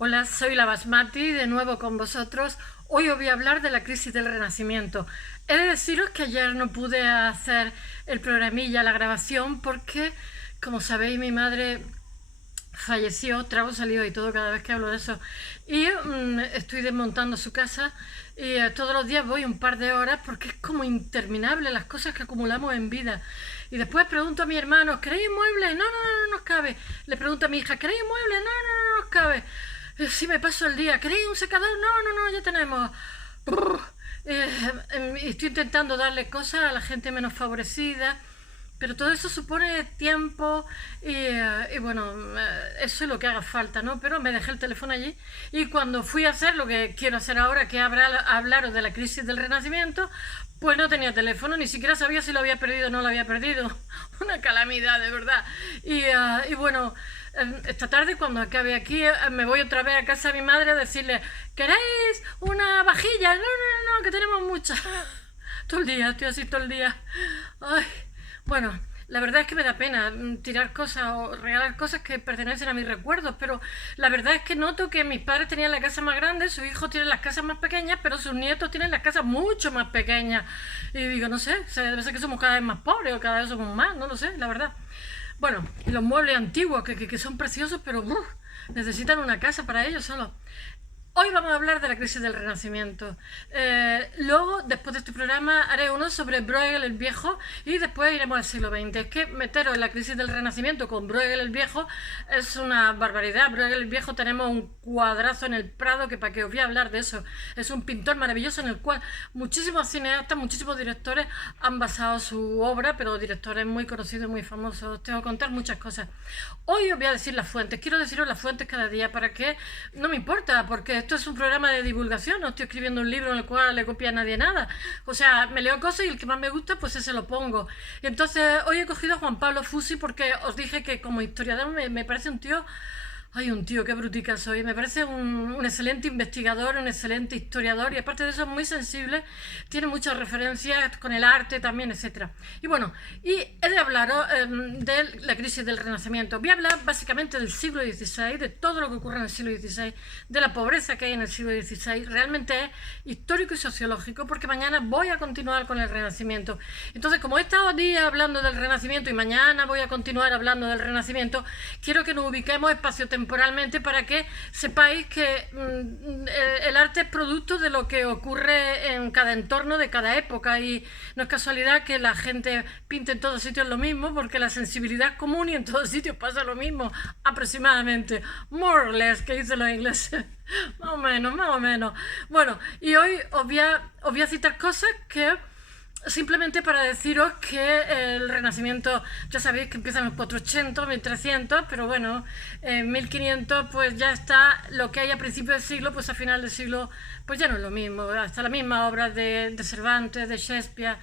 Hola, soy la Basmati, de nuevo con vosotros. Hoy os voy a hablar de la crisis del Renacimiento. He de deciros que ayer no pude hacer el programilla, la grabación, porque, como sabéis, mi madre falleció, trago saliva y todo cada vez que hablo de eso. Y estoy desmontando su casa y todos los días voy un par de horas porque es como interminable las cosas que acumulamos en vida. Y después pregunto a mi hermano, ¿queréis muebles? No, no, no, no nos cabe. Le pregunto a mi hija, ¿queréis muebles? No, no, no nos cabe. Sí, me paso el día. ¿Queréis un secador? No, no, no, ya tenemos. Estoy intentando darle cosas a la gente menos favorecida, pero todo eso supone tiempo y bueno, eso es lo que haga falta, ¿no? Pero me dejé el teléfono allí y cuando fui a hacer lo que quiero hacer ahora, que es hablaros de la crisis del Renacimiento, pues no tenía teléfono, ni siquiera sabía si lo había perdido o no lo había perdido. Una calamidad, de verdad. Y bueno, esta tarde cuando acabe aquí me voy otra vez a casa de mi madre a decirle, ¿queréis una vajilla? No, no, no, no, que tenemos muchas. Todo el día, estoy así todo el día. Ay, bueno, la verdad es que me da pena tirar cosas o regalar cosas que pertenecen a mis recuerdos, pero la verdad es que noto que mis padres tenían la casa más grande, sus hijos tienen las casas más pequeñas, pero sus nietos tienen las casas mucho más pequeñas. Y digo, no sé, debe ser que somos cada vez más pobres o cada vez somos más, no lo sé, la verdad. Bueno, y los muebles antiguos que son preciosos, pero necesitan una casa para ellos solo. Hoy vamos a hablar de la crisis del Renacimiento. Luego, después de este programa, haré uno sobre Bruegel el Viejo y después iremos al siglo XX. Es que meteros en la crisis del Renacimiento con Bruegel el Viejo es una barbaridad. Bruegel el Viejo tenemos un cuadrazo en el Prado que para que os voy a hablar de eso. Es un pintor maravilloso en el cual muchísimos cineastas, muchísimos directores han basado su obra, pero directores muy conocidos, muy famosos. Tengo que contar muchas cosas. Hoy os voy a decir las fuentes. Quiero deciros las fuentes cada día para que no me importa, porque esto es un programa de divulgación, no estoy escribiendo un libro en el cual le copia a nadie nada. O sea, me leo cosas y el que más me gusta, pues ese lo pongo. Y entonces, hoy he cogido a Juan Pablo Fusi porque os dije que como historiador me parece un tío. Ay, un tío, qué brutica soy. Me parece un excelente investigador, un excelente historiador y aparte de eso es muy sensible, tiene muchas referencias con el arte también, etcétera. Y bueno, y he de hablaros de la crisis del Renacimiento. Voy a hablar básicamente del siglo XVI, de todo lo que ocurre en el siglo XVI, de la pobreza que hay en el siglo XVI. Realmente es histórico y sociológico porque mañana voy a continuar con el Renacimiento. Entonces, como he estado días hablando del Renacimiento y mañana voy a continuar hablando del Renacimiento, quiero que nos ubiquemos espacio-temporalmente para que sepáis que el arte es producto de lo que ocurre en cada entorno de cada época y no es casualidad que la gente pinte en todos sitios lo mismo porque la sensibilidad es común y en todos sitios pasa lo mismo aproximadamente, more or less, que dicen los ingleses. Más o menos, más o menos. Bueno, y hoy os voy a citar cosas que simplemente para deciros que el Renacimiento, ya sabéis que empieza en los 480, 1300, pero bueno, en 1500 pues ya está lo que hay a principios del siglo, pues a final del siglo pues ya no es lo mismo, hasta las mismas obras de Cervantes, de Shakespeare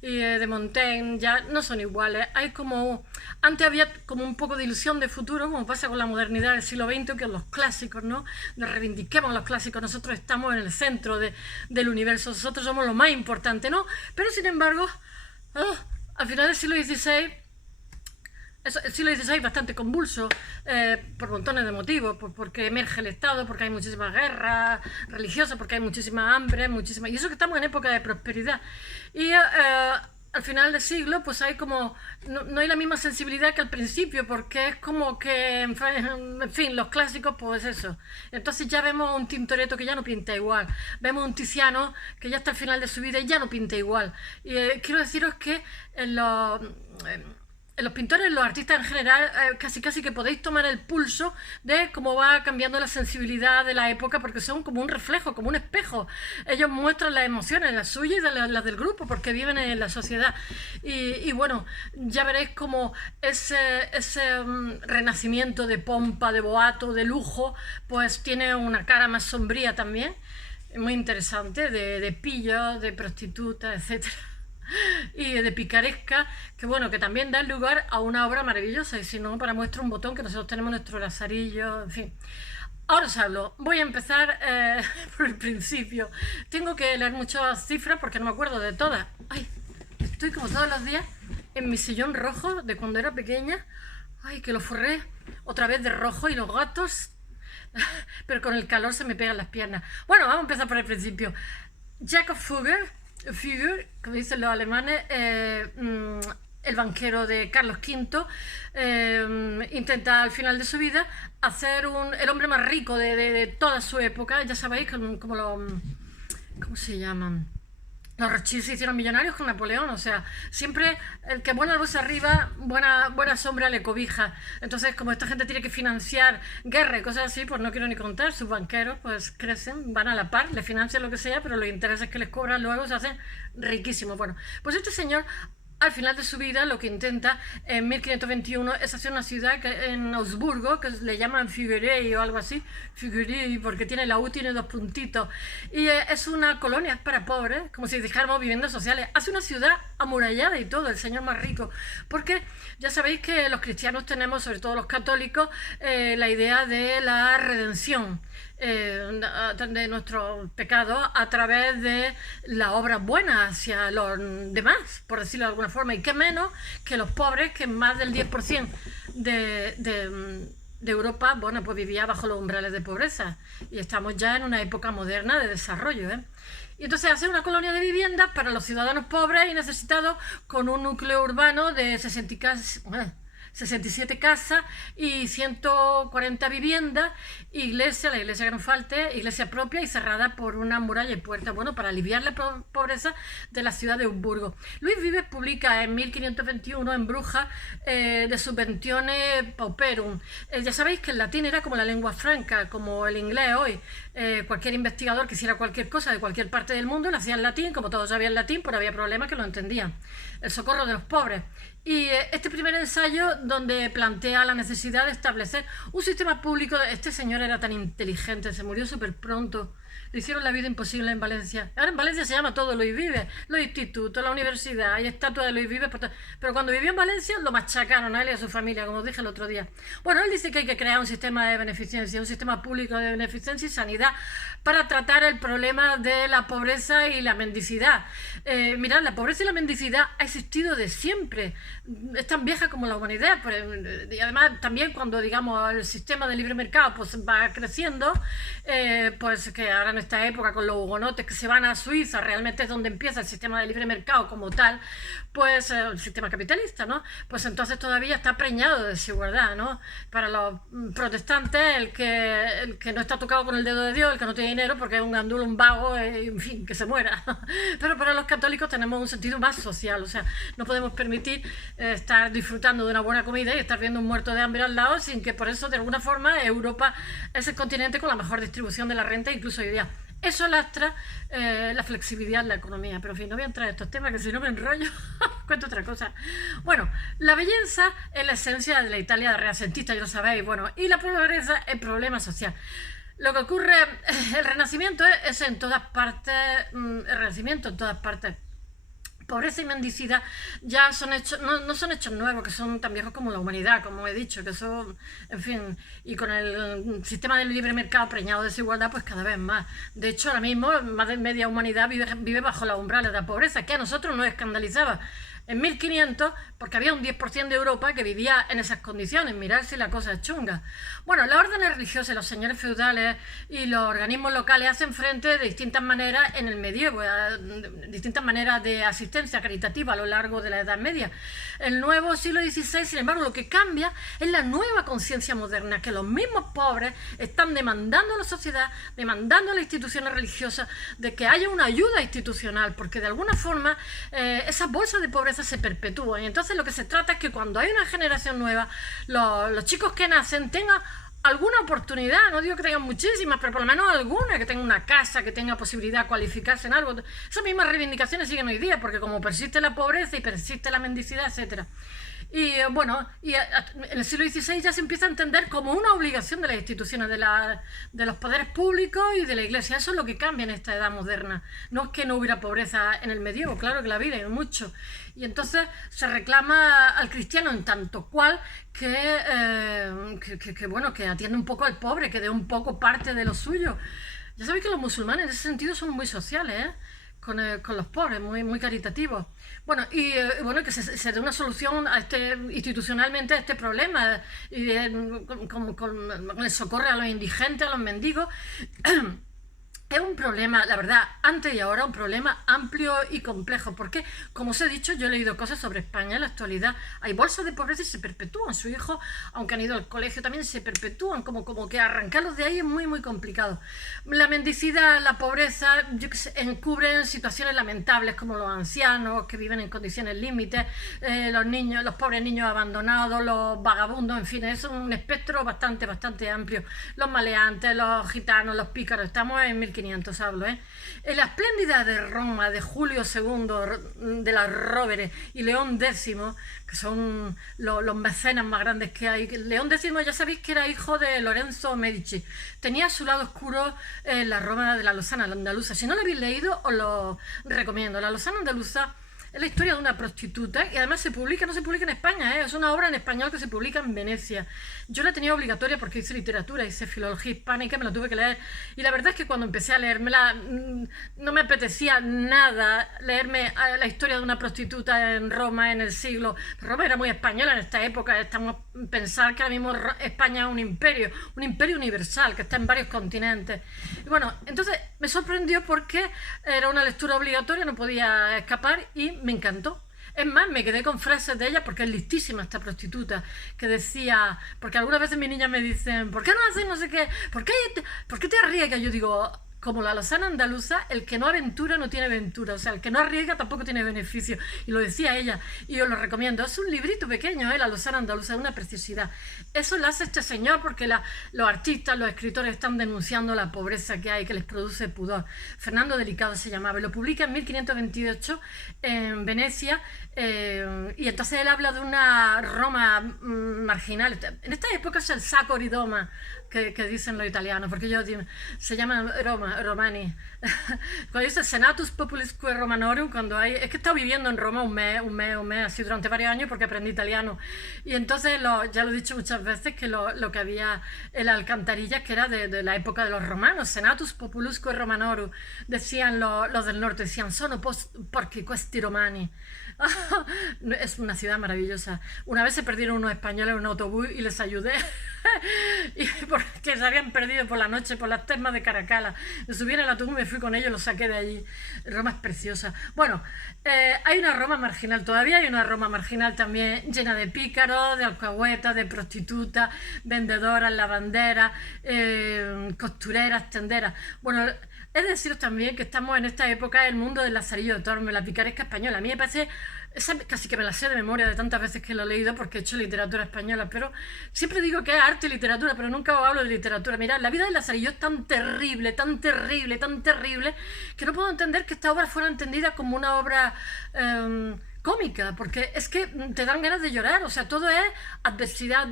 y de Montaigne ya no son iguales. Hay como, antes había como un poco de ilusión de futuro, como pasa con la modernidad del siglo XX, que los clásicos, ¿no? Nos reivindiquemos los clásicos, nosotros estamos en el centro del universo, nosotros somos lo más importante, ¿no? Pero sin embargo, al final del siglo XVI, el siglo XVI es bastante convulso por montones de motivos, porque emerge el Estado, porque hay muchísimas guerras religiosas, porque hay muchísima hambre, y eso que estamos en época de prosperidad. Y al final del siglo pues hay como, no hay la misma sensibilidad que al principio, porque es como que, en fin, los clásicos pues eso. Entonces ya vemos un Tintoretto que ya no pinta igual, vemos un Tiziano que ya está al final de su vida y ya no pinta igual. Y quiero deciros que en los pintores, los artistas en general, casi que podéis tomar el pulso de cómo va cambiando la sensibilidad de la época, porque son como un reflejo, como un espejo. Ellos muestran las emociones, las suyas y las del grupo, porque viven en la sociedad. Y bueno, ya veréis como ese renacimiento de pompa, de boato, de lujo, pues tiene una cara más sombría también, muy interesante, de pillos, de prostitutas, etcétera y de picaresca, que bueno, que también da lugar a una obra maravillosa, y si no, para muestra un botón que nosotros tenemos nuestro lazarillo, en fin. Ahora os hablo, voy a empezar por el principio. Tengo que leer muchas cifras porque no me acuerdo de todas. Ay, estoy como todos los días en mi sillón rojo de cuando era pequeña. Ay, que lo forré otra vez de rojo y los gatos pero con el calor se me pegan las piernas. Bueno, vamos a empezar por el principio. Jacob Fugger, como dicen los alemanes, el banquero de Carlos V, intenta al final de su vida hacer el hombre más rico de toda su época. Ya sabéis, como los... ¿Cómo se llaman? Los Rothschild se hicieron millonarios con Napoleón, o sea, siempre el que buena luz arriba, buena sombra le cobija. Entonces, como esta gente tiene que financiar guerra y cosas así, pues no quiero ni contar, sus banqueros pues crecen, van a la par, le financian lo que sea, pero los intereses que les cobran luego se hacen riquísimos. Bueno, pues este señor al final de su vida lo que intenta en 1521 es hacer una ciudad en Augsburgo, que le llaman Figuerei o algo así, Figuerei, porque tiene la U, tiene 2 puntitos, y es una colonia, es para pobres, como si dijéramos viviendas sociales. Hace una ciudad amurallada y todo, el señor más rico, porque ya sabéis que los cristianos tenemos, sobre todo los católicos, la idea de la redención de nuestros pecados a través de las obras buenas hacia los demás, por decirlo de alguna forma, y qué menos que los pobres, que más del 10% de Europa, bueno, pues vivía bajo los umbrales de pobreza, y estamos ya en una época moderna de desarrollo, Y entonces hace una colonia de viviendas para los ciudadanos pobres y necesitados, con un núcleo urbano de 67 casas y 140 viviendas, la iglesia que nos falte, iglesia propia y cerrada por una muralla y puerta, bueno, para aliviar la pobreza de la ciudad de Hamburgo. Luis Vives publica en 1521 en Brujas De Subventione Pauperum. Ya sabéis que el latín era como la lengua franca, como el inglés hoy. Cualquier investigador que hiciera cualquier cosa de cualquier parte del mundo lo hacía en latín, como todos sabían latín, pero había problemas que lo entendían. El socorro de los pobres. Y este primer ensayo, donde plantea la necesidad de establecer un sistema público. Este señor era tan inteligente, se murió súper pronto, le hicieron la vida imposible en Valencia. Ahora en Valencia se llama todo Luis Vives, los institutos, la universidad, hay estatuas de Luis Vives, pero cuando vivió en Valencia lo machacaron a él y a su familia, como dije el otro día. Bueno, él dice que hay que crear un sistema de beneficencia, un sistema público de beneficencia y sanidad para tratar el problema de la pobreza y la mendicidad. Mirad, la pobreza y la mendicidad ha existido de siempre, es tan vieja como la humanidad, y además también cuando, digamos, el sistema de libre mercado pues va creciendo, pues que ahora en esta época con los hugonotes que se van a Suiza, realmente es donde empieza el sistema de libre mercado como tal, pues el sistema capitalista, ¿no? Pues entonces todavía está preñado de desigualdad, ¿no? Para los protestantes, el que no está tocado con el dedo de Dios, el que no tiene dinero porque es un gandulo, un vago, en fin, que se muera. Pero para los católicos tenemos un sentido más social, o sea, no podemos permitir estar disfrutando de una buena comida y estar viendo un muerto de hambre al lado sin que por eso, de alguna forma, Europa es el continente con la mejor distribución de la renta, incluso hoy día. Eso lastra la flexibilidad en la economía. Pero en fin, no voy a entrar en estos temas que si no me enrollo, cuento otra cosa. Bueno, la belleza es la esencia de la Italia renacentista, ya lo sabéis. Bueno, y la pobreza es el problema social. Lo que ocurre, el Renacimiento es en todas partes, el Renacimiento en todas partes. Pobreza y mendicidad ya son hechos, no son hechos nuevos, que son tan viejos como la humanidad, como he dicho, que son, en fin, y con el sistema del libre mercado preñado de desigualdad, pues cada vez más. De hecho, ahora mismo más de media humanidad vive bajo los umbrales de la pobreza, que a nosotros nos escandalizaba en 1500, porque había un 10% de Europa que vivía en esas condiciones. Mirad si la cosa es chunga. Bueno, las órdenes religiosas, los señores feudales y los organismos locales hacen frente de distintas maneras en el medievo, distintas maneras de asistencia caritativa a lo largo de la Edad Media. El nuevo siglo XVI, sin embargo, lo que cambia es la nueva conciencia moderna, que los mismos pobres están demandando a la sociedad, demandando a las instituciones religiosas, de que haya una ayuda institucional, porque de alguna forma esas bolsas de pobreza se perpetúan. Y entonces lo que se trata es que cuando hay una generación nueva, los chicos que nacen tengan alguna oportunidad, no digo que tengan muchísimas, pero por lo menos alguna, que tenga una casa, que tenga posibilidad de cualificarse en algo. Esas mismas reivindicaciones siguen hoy día, porque como persiste la pobreza y persiste la mendicidad, etcétera. Y bueno, en el siglo XVI ya se empieza a entender como una obligación de las instituciones, de los poderes públicos y de la Iglesia. Eso es lo que cambia en esta edad moderna. No es que no hubiera pobreza en el medievo, claro que la había, hay mucho. Y entonces se reclama al cristiano en tanto cual bueno, que atiende un poco al pobre, que dé un poco parte de lo suyo. Ya sabéis que los musulmanes en ese sentido son muy sociales, con los pobres, muy caritativos. Bueno, bueno, que se dé una solución institucionalmente a este problema, y con el socorro a los indigentes, a los mendigos. Es un problema, la verdad, antes y ahora, un problema amplio y complejo, porque, como os he dicho, yo he leído cosas sobre España en la actualidad. Hay bolsas de pobreza y se perpetúan. Sus hijos, aunque han ido al colegio, también se perpetúan, como que arrancarlos de ahí es muy complicado. La mendicidad, la pobreza, yo que sé, encubren situaciones lamentables, como los ancianos que viven en condiciones límites, los niños, los pobres niños abandonados, los vagabundos, en fin, es un espectro bastante amplio. Los maleantes, los gitanos, los pícaros, estamos en 1500 hablo, ¿eh? En la espléndida de Roma de Julio II, de las Róveres y León X, que son los mecenas más grandes que hay. León X, ya sabéis que era hijo de Lorenzo Medici. Tenía su lado oscuro en la Roma de la Lozana andaluza. Si no lo habéis leído, os lo recomiendo. La Lozana andaluza es la historia de una prostituta y además no se publica en España, es una obra en español que se publica en Venecia. Yo la tenía obligatoria porque hice literatura, hice filología hispánica, me la tuve que leer, y la verdad es que cuando empecé a leérmela no me apetecía nada leerme la historia de una prostituta en Roma en el siglo. Roma era muy española en esta época, estamos pensar que ahora mismo España es un imperio universal que está en varios continentes. Y bueno, entonces me sorprendió porque era una lectura obligatoria, no podía escapar, y me encantó. Es más, me quedé con frases de ella porque es listísima esta prostituta, que decía, porque algunas veces mis niñas me dicen, ¿por qué no haces no sé qué? ¿Por qué te arriesgas? Yo digo, como la Lozana andaluza, el que no aventura no tiene ventura, o sea, el que no arriesga tampoco tiene beneficio, y lo decía ella, y os lo recomiendo. Es un librito pequeño, la Lozana andaluza, es una preciosidad. Eso lo hace este señor porque los artistas, los escritores están denunciando la pobreza que hay, que les produce pudor. Fernando Delicado se llamaba, y lo publica en 1528 en Venecia, y entonces él habla de una Roma marginal. En esta época es el Sacro Ridoma, que dicen los italianos, porque ellos se llaman Romani. Cuando dice Senatus Populusque Romanorum, es que he estado viviendo en Roma un mes, así durante varios años, porque aprendí italiano. Y entonces, ya lo he dicho muchas veces, que lo que había en las alcantarillas, que era de la época de los romanos, Senatus Populusque Romanorum, decían los del norte, decían, sono porchi questi romani. Es una ciudad maravillosa. Una vez se perdieron unos españoles en un autobús y les ayudé y porque se habían perdido por la noche por las termas de Caracalla. Me subí en el autobús, me fui con ellos, los saqué de allí. Roma es preciosa. Bueno, hay una Roma marginal, todavía hay una Roma marginal también, llena de pícaros, de alcahuetas, de prostitutas, vendedoras, lavanderas, costureras, tenderas. Bueno, es deciros también que estamos en esta época del mundo del Lazarillo de Tormes, la picaresca española. A mí me parece, casi que me la sé de memoria de tantas veces que lo he leído porque he hecho literatura española, pero siempre digo que es arte y literatura, pero nunca os hablo de literatura. Mirad, la vida del Lazarillo es tan terrible, que no puedo entender que esta obra fuera entendida como una obra cómica, porque es que te dan ganas de llorar, o sea, todo es adversidad,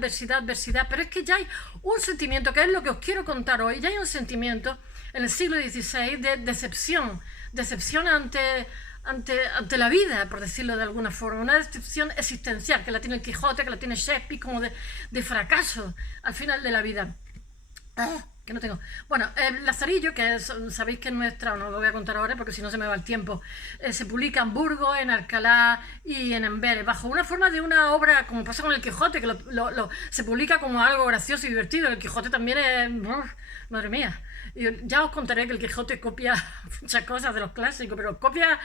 pero es que ya hay un sentimiento, que es lo que os quiero contar hoy, ya hay un sentimiento en el siglo XVI de decepción ante la vida, por decirlo de alguna forma, una decepción existencial, que la tiene el Quijote, que la tiene Shakespeare, como de fracaso al final de la vida. Que no tengo. Bueno, el Lazarillo, sabéis que es nuestra, no lo voy a contar ahora porque si no se me va el tiempo, se publica en Burgos, en Alcalá y en Amberes, bajo una forma de una obra, como pasa con el Quijote, que se publica como algo gracioso y divertido. El Quijote también es... madre mía. Y ya os contaré que el Quijote copia muchas cosas de los clásicos, pero lo copia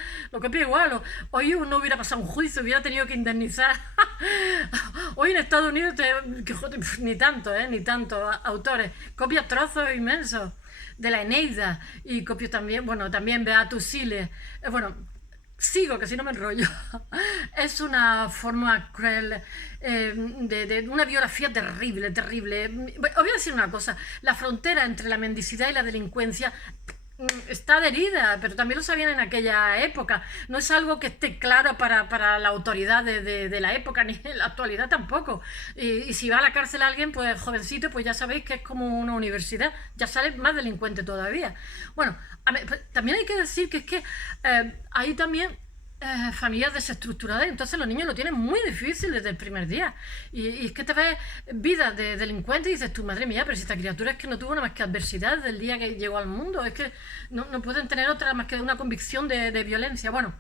igual. Hoy no hubiera pasado un juicio, hubiera tenido que indemnizar. Hoy en Estados Unidos Quijote, ni tanto, autores. Copia trozos inmensos de la Eneida y copio también, también Beatus Siles. Sigo, que si no me enrollo. Es una forma cruel, de una biografía terrible. Os voy a decir una cosa, la frontera entre la mendicidad y la delincuencia está adherida, pero también lo sabían en aquella época. No es algo que esté claro para la autoridad de la época, ni en la actualidad tampoco. Y si va a la cárcel alguien, pues jovencito, pues ya sabéis que es como una universidad, ya sale más delincuente todavía. Bueno, también hay que decir que es que hay también familias desestructuradas, entonces los niños lo tienen muy difícil desde el primer día. Y es que te ves vidas de delincuentes y dices, tu madre mía, pero si esta criatura es que no tuvo nada más que adversidad desde el día que llegó al mundo, es que no pueden tener otra más que una convicción de violencia. Bueno,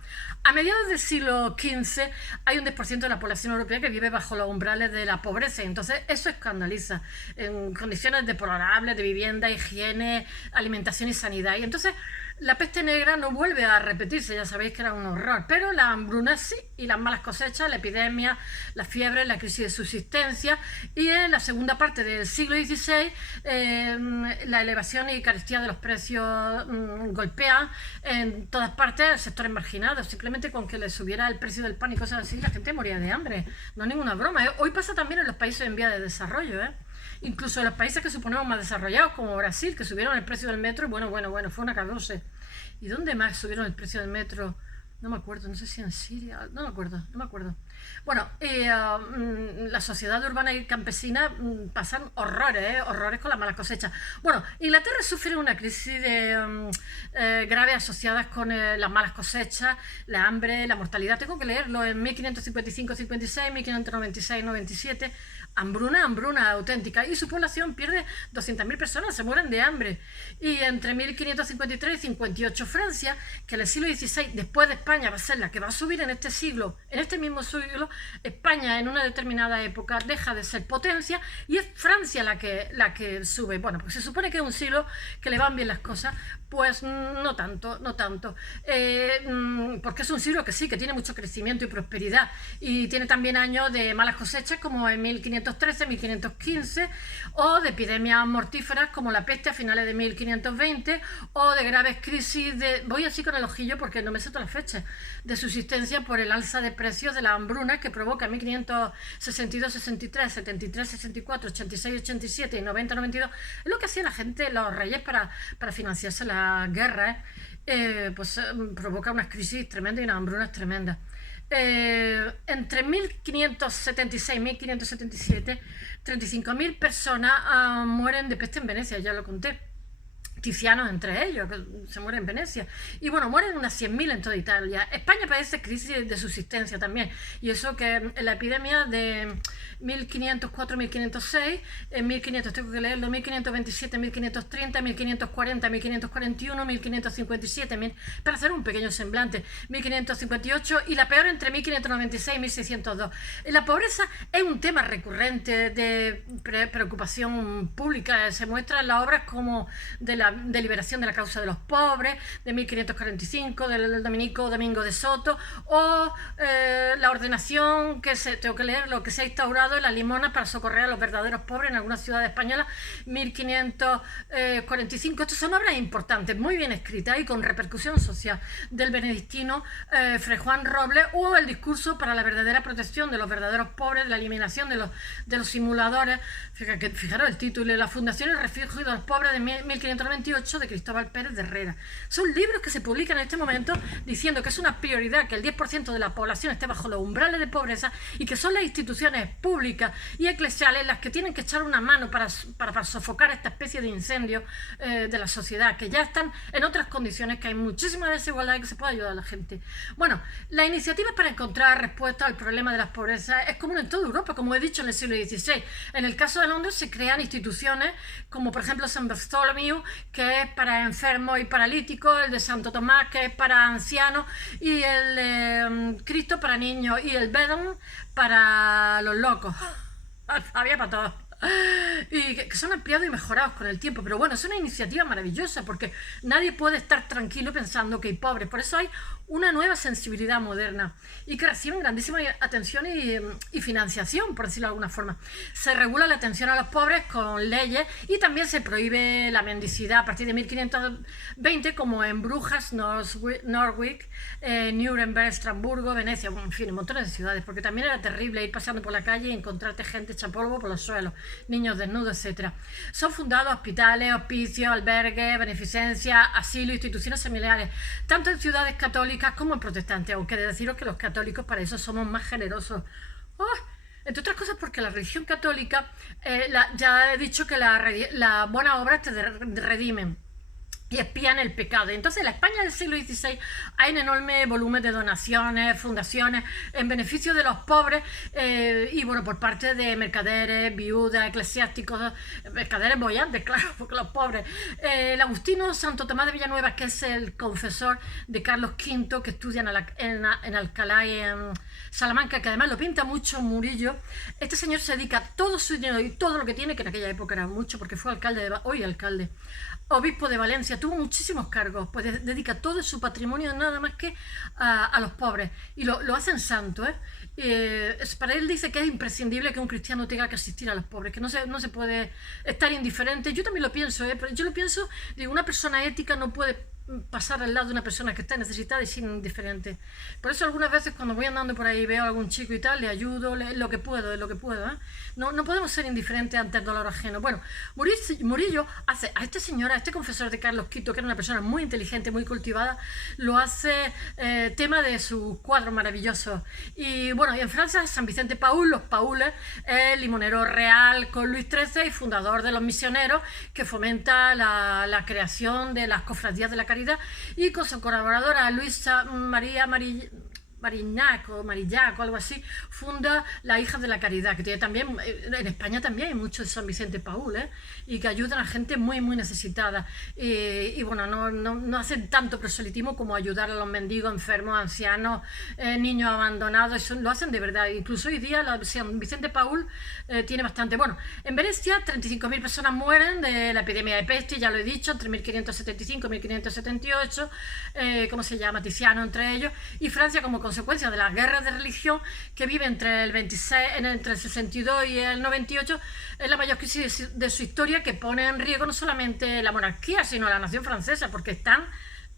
a mediados del siglo XV hay un 10% de la población europea que vive bajo los umbrales de la pobreza, y entonces eso escandaliza, en condiciones deplorables de vivienda, higiene, alimentación y sanidad. Y entonces la peste negra no vuelve a repetirse, ya sabéis que era un horror, pero la hambruna sí, y las malas cosechas, la epidemia, la fiebre, la crisis de subsistencia, y en la segunda parte del siglo XVI la elevación y carestía de los precios golpean en todas partes sectores marginados. Simplemente con que le subiera el precio del pan y cosas así, la gente moría de hambre, no es ninguna broma, ¿eh? Hoy pasa también en los países en vía de desarrollo, ¿eh? Incluso en los países que suponemos más desarrollados, como Brasil, que subieron el precio del metro, y bueno, fue una K12. ¿Y dónde más subieron el precio del metro? No me acuerdo, no sé si en Siria, no me acuerdo. Bueno, la sociedad urbana y campesina pasan horrores con las malas cosechas. Bueno, Inglaterra sufre una crisis grave asociadas con las malas cosechas, la hambre, la mortalidad. Tengo que leerlo en 1555-56, 1596-97. Hambruna auténtica, y su población pierde 200.000 personas, se mueren de hambre. Y entre 1553 y 58 Francia, que en el siglo XVI, después de España, va a ser la que va a subir en este siglo, en este mismo siglo, España en una determinada época deja de ser potencia y es Francia la que sube. Bueno, pues se supone que es un siglo que le van bien las cosas, pues no tanto, porque es un siglo que sí, que tiene mucho crecimiento y prosperidad, y tiene también años de malas cosechas como en 1513, 1515, o de epidemias mortíferas como la peste a finales de 1520, o de graves crisis voy así con el ojillo porque no me sé todas las fechas, de subsistencia por el alza de precios de la hambruna que provoca en 1562, 63, 73, 64, 86, 87 y 90, 92. Es lo que hacía la gente, los reyes, para financiarse la guerra, provoca unas crisis tremendas y unas hambrunas tremendas. Entre 1576 y 1577, 35.000 personas mueren de peste en Venecia, ya lo conté. Tiziano entre ellos, que se muere en Venecia. Y bueno, mueren unas 100.000 en toda Italia. España padece crisis de subsistencia también. Y eso que en la epidemia de 1504-1506, en 1500, tengo que leerlo, 1527, 1530, 1540, 1541, 1557, para hacer un pequeño semblante, 1558, y la peor entre 1596 y 1602. La pobreza es un tema recurrente de preocupación pública. Se muestra en las obras como de la liberación de la causa de los pobres, de 1545, del dominico Domingo de Soto, o la ordenación tengo que leer, lo que se ha instaurado en las limonas para socorrer a los verdaderos pobres en algunas ciudades españolas, 1545. Estas son obras importantes, muy bien escritas y con repercusión social, del benedictino Fray Juan Robles, o el discurso para la verdadera protección de los verdaderos pobres, de la eliminación de los simuladores. Fijaros el título, la Fundación y el Refugio de los Pobres de 1598, de Cristóbal Pérez de Herrera. Son libros que se publican en este momento diciendo que es una prioridad que el 10% de la población esté bajo los umbrales de pobreza, y que son las instituciones públicas y eclesiales las que tienen que echar una mano para sofocar esta especie de incendio de la sociedad, que ya están en otras condiciones, que hay muchísima desigualdad y que se puede ayudar a la gente. Bueno, la iniciativa para encontrar respuesta al problema de las pobrezas es común en toda Europa, como he dicho, en el siglo XVI. En el caso de Londres se crean instituciones como por ejemplo San Bartholomew, que es para enfermos y paralíticos, el de Santo Tomás, que es para ancianos, y el de Cristo para niños, y el Bedouin para los locos. Había para todos. Y que son ampliados y mejorados con el tiempo. Pero bueno, es una iniciativa maravillosa, porque nadie puede estar tranquilo pensando que hay pobres. Por eso hay una nueva sensibilidad moderna, y que reciben grandísima atención y financiación, por decirlo de alguna forma. Se regula la atención a los pobres con leyes, y también se prohíbe la mendicidad a partir de 1520, como en Brujas, Norwich, Nuremberg, Estrasburgo, Venecia, en fin, un montón de ciudades, porque también era terrible ir pasando por la calle y encontrarte gente hecha polvo por los suelos, niños desnudos, etc. Son fundados hospitales, hospicios, albergues, beneficencia, asilo, instituciones similares, tanto en ciudades católicas como en protestantes, aunque he de deciros que los católicos para eso somos más generosos. Entre otras cosas porque la religión católica, ya he dicho que la buena obra te redimen. y espían el pecado. Entonces, en la España del siglo XVI hay un enorme volumen de donaciones, fundaciones en beneficio de los pobres y bueno, por parte de mercaderes, viudas, eclesiásticos, mercaderes boyantes, claro, porque los pobres. El agustino Santo Tomás de Villanueva, que es el confesor de Carlos V, que estudia en Alcalá y en Salamanca, que además lo pinta mucho Murillo. Este señor se dedica todo su dinero y todo lo que tiene, que en aquella época era mucho, porque fue alcalde, hoy alcalde, obispo de Valencia, tuvo muchísimos cargos, pues dedica todo su patrimonio nada más que a los pobres, y lo hacen santo, ¿eh? Para él dice que es imprescindible que un cristiano tenga que asistir a los pobres, que no se puede estar indiferente. Yo también lo pienso, pero yo lo pienso, digo, una persona ética no puede pasar al lado de una persona que está necesitada y ser indiferente. Por eso algunas veces cuando voy andando por ahí veo a algún chico y tal, le ayudo, lo que puedo, ¿eh? No podemos ser indiferentes ante el dolor ajeno. Bueno, Murillo hace a este señor, a este confesor de Carlos V, que era una persona muy inteligente, muy cultivada, lo hace tema de sus cuadros maravillosos. Y bueno, y en Francia, San Vicente Paul, los Paules, el limonero real con Luis XIII y fundador de los misioneros, que fomenta la creación de las cofradías de la caridad, y con su colaboradora Luisa María Mariñac o Marillac o algo así, funda la Hijas de la Caridad, que tiene también, en España también hay muchos de San Vicente Paul, y que ayudan a gente muy muy necesitada, y bueno, no hacen tanto proselitismo como ayudar a los mendigos, enfermos, ancianos, niños abandonados, eso lo hacen de verdad. Incluso hoy día San Vicente Paul tiene bastante. Bueno, en Venecia 35.000 personas mueren de la epidemia de peste, ya lo he dicho, entre 1575 y 1578, ¿cómo se llama? Tiziano entre ellos, y Francia, como consecuencia de las guerras de religión que vive entre el 62 y el 98, es la mayor crisis de su historia, que pone en riesgo no solamente la monarquía, sino la nación francesa, porque están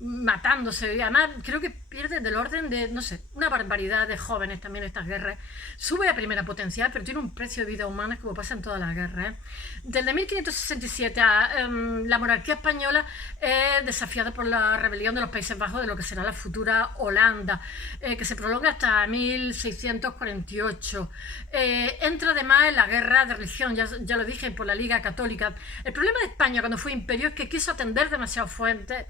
matándose, y además creo que pierden del orden de, no sé, una barbaridad de jóvenes también estas guerras. Sube a primera potencia, pero tiene un precio de vida humana como pasa en todas las guerras. Desde 1567 la monarquía española es desafiada por la rebelión de los Países Bajos, de lo que será la futura Holanda, que se prolonga hasta 1648. Entra además en la guerra de religión, ya lo dije, por la Liga Católica. El problema de España cuando fue imperio es que quiso atender demasiado frente.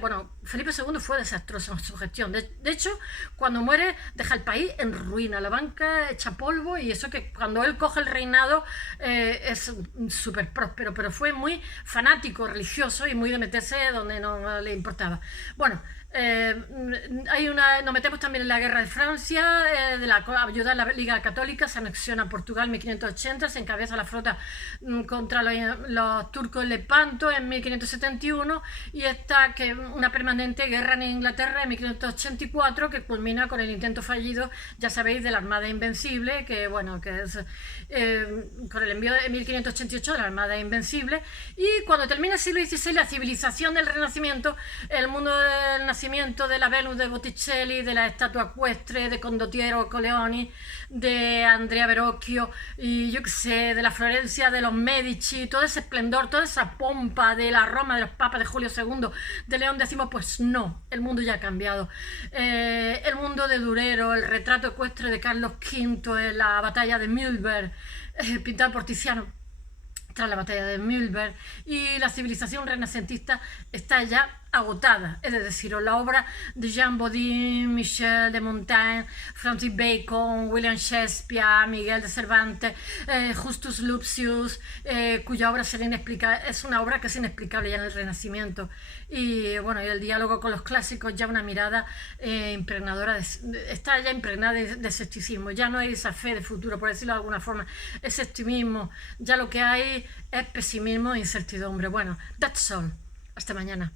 Bueno, Felipe II fue desastroso en su gestión. De hecho, cuando muere deja el país en ruina, la banca hecha polvo, y eso que cuando él coge el reinado es súper próspero, pero fue muy fanático, religioso, y muy de meterse donde no le importaba. Bueno, nos metemos también en la guerra de Francia, de la ayuda a la Liga Católica, se anexiona a Portugal en 1580, se encabeza la flota contra los turcos en Lepanto en 1571, y está una permanente guerra en Inglaterra en 1584, que culmina con el intento fallido, ya sabéis, de la Armada Invencible, que bueno, que es con el envío de 1588 de la Armada Invencible. Y cuando termina el siglo XVI, la civilización del Renacimiento, el mundo del nacimiento de la Venus de Botticelli, de la estatua ecuestre de Condottiero Coleoni, de Andrea Verrocchio, y yo qué sé, de la Florencia de los Medici, todo ese esplendor, toda esa pompa de la Roma de los papas, de Julio II, de León X, pues no, el mundo ya ha cambiado. El mundo de Durero, el retrato ecuestre de Carlos V en la batalla de Mühlberg, pintado por Tiziano tras la batalla de Mühlberg, y la civilización renacentista está ya agotada, es decir, la obra de Jean Bodin, Michel de Montaigne, Francis Bacon, William Shakespeare, Miguel de Cervantes, Justus Lupcius, cuya obra será inexplicable, es una obra que es inexplicable ya en el Renacimiento, y bueno, y el diálogo con los clásicos, ya una mirada impregnadora, está ya impregnada de escepticismo, ya no hay esa fe de futuro, por decirlo de alguna forma, es escepticismo, ya lo que hay es pesimismo e incertidumbre. Bueno, that's all. Hasta mañana.